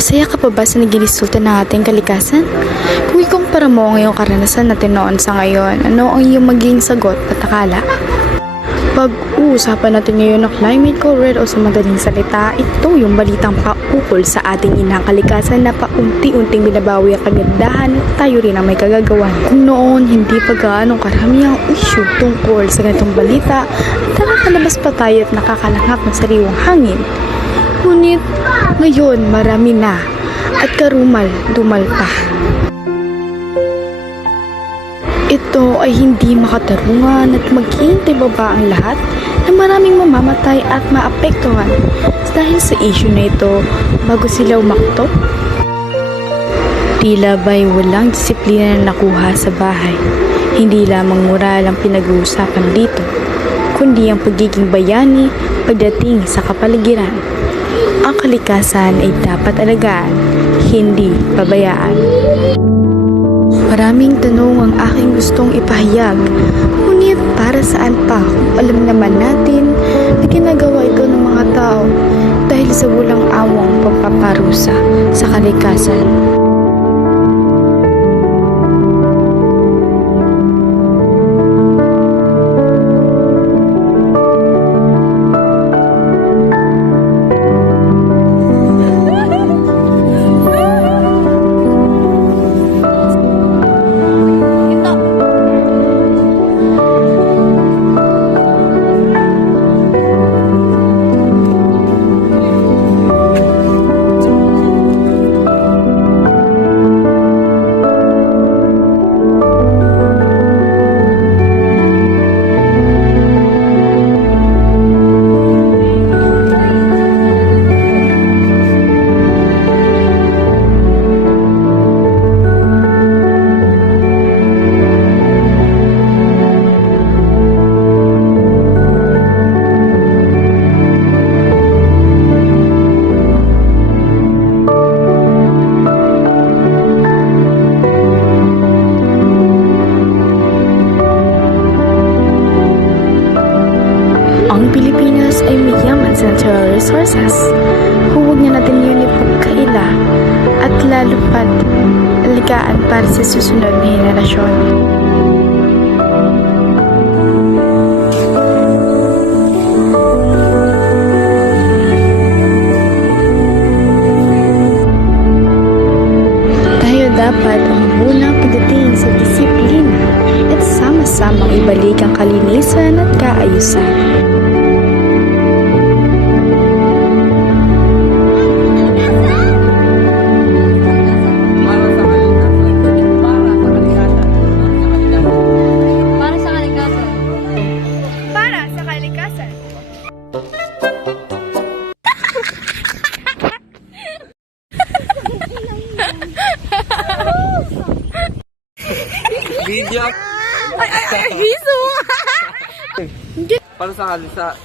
Masaya ka pa ba sa naging resulta ng ating kalikasan? Kung ikumpara mo ang iyong karanasan natin noon sa ngayon, ano ang iyong magiging sagot at akala? Pag-uusapan natin ngayon ng climate coverage o sa madaling salita, ito yung balitang paukol sa ating inang kalikasan na paunti-unting binabawi ang kagandahan at tayo rin ang may kagagawan. Kung noon, hindi pa gaanong karamihang issue tungkol sa ganitong balita at nakakalabas pa tayo at nakakalanghap ng sariwang hangin. Ngunit, ngayon marami na at karumal-dumal pa. Ito ay hindi makatarungan at maghihintay baba ang lahat na maraming mamamatay at maapektuhan dahil sa issue na ito bago sila umakto. Tila ba'y walang disiplina na nakuha sa bahay. Hindi lamang moral ang pinag-uusapan dito, kundi ang pagiging bayani pagdating sa kapaligiran. Ang kalikasan ay dapat alagaan, hindi pabayaan. Maraming tanong ang aking gustong ipahayag, ngunit para saan pa kung alam naman natin na ginagawa ito ng mga tao dahil sa walang awang pagpaparusa sa kalikasan. Ang Pilipinas ay mayaman sa natural resources. Huwag na natin yun ipagkaila at lalo pat alagaan para sa susunod na henerasyon. Tayo dapat ang muna pagdating sa disiplina at sama-samang ibalik ang kalinisan at kaayusan. Video. Ay, hiso! Para sa kalisa.